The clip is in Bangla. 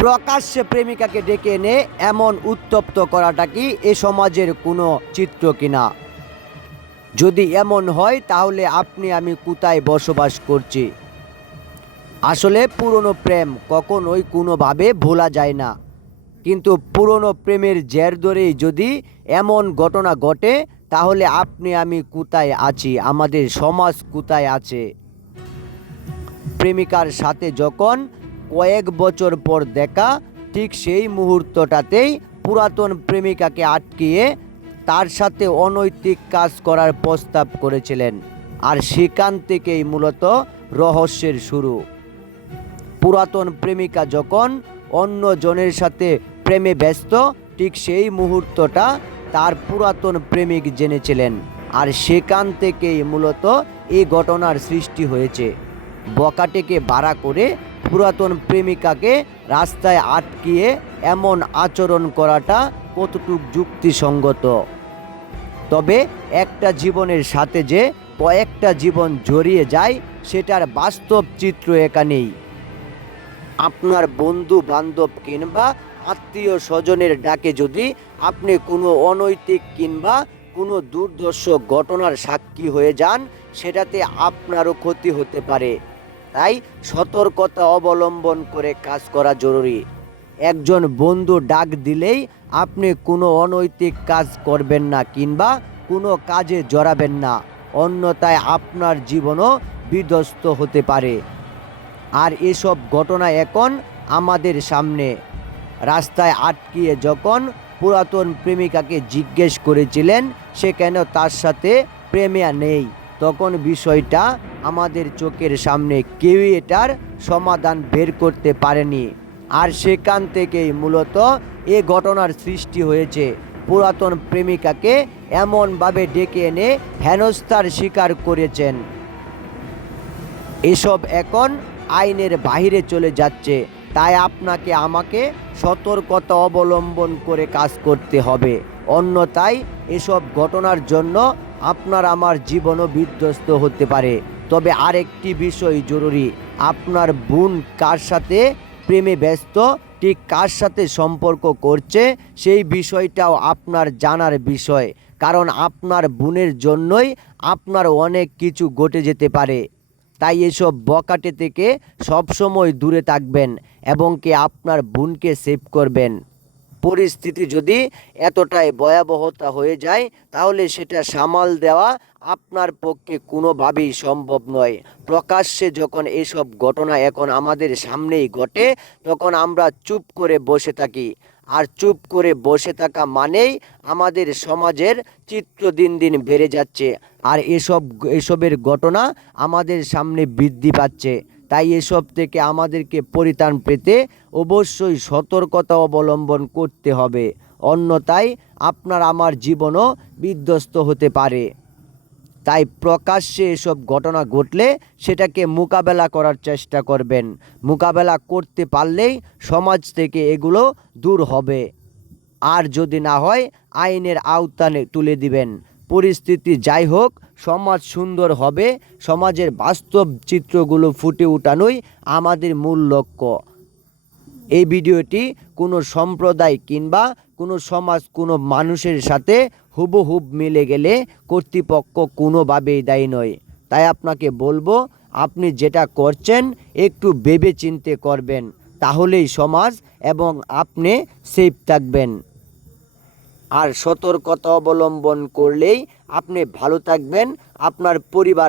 প্রকাশ্যে প্রেমিকাকে ডেকে এনে এমন উত্তপ্ত করাটা কি এ সমাজের কোনো চিত্র কিনা? যদি এমন হয়, তাহলে আপনি আমি কোথায় বসবাস করছি? আসলে পুরনো প্রেম কখনোই কোনোভাবে ভোলা যায় না। কিন্তু পুরনো প্রেমের জের ধরেই যদি এমন ঘটনা ঘটে, তাহলে আপনি আমি কোথায় আছি? আমাদের সমাজ কোথায় আছে? প্রেমিকার সাথে যখন কয়েক বছর পর দেখা, ঠিক সেই মুহূর্তটাতেই পুরাতন প্রেমিকাকে আটকিয়ে তার সাথে অনৈতিক কাজ করার প্রস্তাব করেছিলেন। আর সেখান থেকেই মূলত রহস্যের শুরু। পুরাতন প্রেমিকা যখন অন্য জনের সাথে প্রেমে ব্যস্ত, ঠিক সেই মুহূর্তটা তার পুরাতন প্রেমিক জেনেছিলেন। আর সেখান থেকেই মূলত এই ঘটনার সৃষ্টি হয়েছে। বকাটেকে ভাড়া করে পুরাতন প্রেমিকাকে রাস্তায় আটকিয়ে এমন আচরণ করাটা কতটুক যুক্তিসঙ্গত? তবে একটা জীবনের সাথে যে কয়েকটা জীবন জড়িয়ে যায়, সেটার বাস্তব চিত্র এখানেই। আপনার বন্ধু বান্ধব কিংবা আত্মীয় স্বজনের ডাকে যদি আপনি কোনো অনৈতিক কিংবা কোনো দুর্দর্শ ঘটনার সাক্ষী হয়ে যান, সেটাতে আপনারও ক্ষতি হতে পারে। তাই সতর্কতা অবলম্বন করে কাজ করা জরুরি। একজন বন্ধু ডাক দিলেই আপনি কোনো অনৈতিক কাজ করবেন না কিংবা কোনো কাজে জড়াবেন না, অন্যথায় আপনার জীবনও বিধ্বস্ত হতে পারে। আর এসব ঘটনা এখন আমাদের সামনে। রাস্তায় আটকিয়ে যখন পুরাতন প্রেমিকাকে জিজ্ঞেস করেছিলেন, সে কেন তার সাথে প্রেমিয়া নেই? তখন বিষয়টা আমাদের চোখের সামনে কেউই এটার সমাধান বের করতে পারেনি। আর সেখান থেকেই মূলত এ ঘটনার সৃষ্টি হয়েছে। পুরাতন প্রেমিকাকে এমনভাবে ডেকে এনে হেনস্থার শিকার করেছেন। এসব এখন আইনের বাইরে চলে যাচ্ছে। তাই আপনাকে আমাকে সতর্কতা অবলম্বন করে কাজ করতে হবে। অন্যথায় এসব ঘটনার জন্য আপনার আমার জীবনও বিধ্বস্ত হতে পারে। তবে আরেকটি বিষয় জরুরি। আপনার বোন কার সাথে প্রেমে ব্যস্ত, ঠিক কার সাথে সম্পর্ক করছে, সেই বিষয়টাও আপনার জানার বিষয়। কারণ আপনার বোনের জন্যই আপনার অনেক কিছু ঘটে যেতে পারে। তাই এসব বকাটে থেকে সবসময় দূরে থাকবেন এবং কি আপনার বোনকে সেভ করবেন। পরিস্থিতি যদি এতটাই ভয়াবহতা হয়ে যায়, তাহলে সেটা সামাল দেওয়া আপনার পক্ষে কোনোভাবেই সম্ভব নয়। প্রকাশ্যে যখন এসব ঘটনা এখন আমাদের সামনেই ঘটে, তখন আমরা চুপ করে বসে থাকি। আর চুপ করে বসে থাকা মানেই আমাদের সমাজের চিত্র দিন দিন বেড়ে যাচ্ছে। আর এসব, এসবের ঘটনা আমাদের সামনে বৃদ্ধি পাচ্ছে। তাই এসব থেকে আমাদেরকে পরিত্রাণ পেতে অবশ্যই সতর্কতা অবলম্বন করতে হবে। অন্যথায় আপনার আমার জীবনও বিধ্বস্ত হতে পারে। তাই প্রকাশ্যে এসব ঘটনা ঘটলে সেটাকে মোকাবেলা করার চেষ্টা করবেন। মোকাবেলা করতে পারলেই সমাজ থেকে এগুলো দূর হবে। আর যদি না হয়, আইনের আওতানে তুলে দিবেন। পরিস্থিতি যাই হোক, সমাজ সুন্দর হবে, সমাজের বাস্তব চিত্রগুলো ফুটে ওঠানোই আমাদের মূল লক্ষ্য। এই ভিডিওটি কোনো সম্প্রদায় কিংবা কোনো সমাজ, কোনো মানুষের সাথে হুবহুব মিলে গেলে কর্তৃপক্ষ কোনোভাবেই দায়ী নয়। তাই আপনাকে বলব, আপনি যেটা করছেন একটু ভেবে চিনতে করবেন, তাহলেই সমাজ এবং আপনি সেফ থাকবেন। আর সতর্কতা অবলম্বন করলেই আপনি ভালো থাকবেন আপনার পরিবার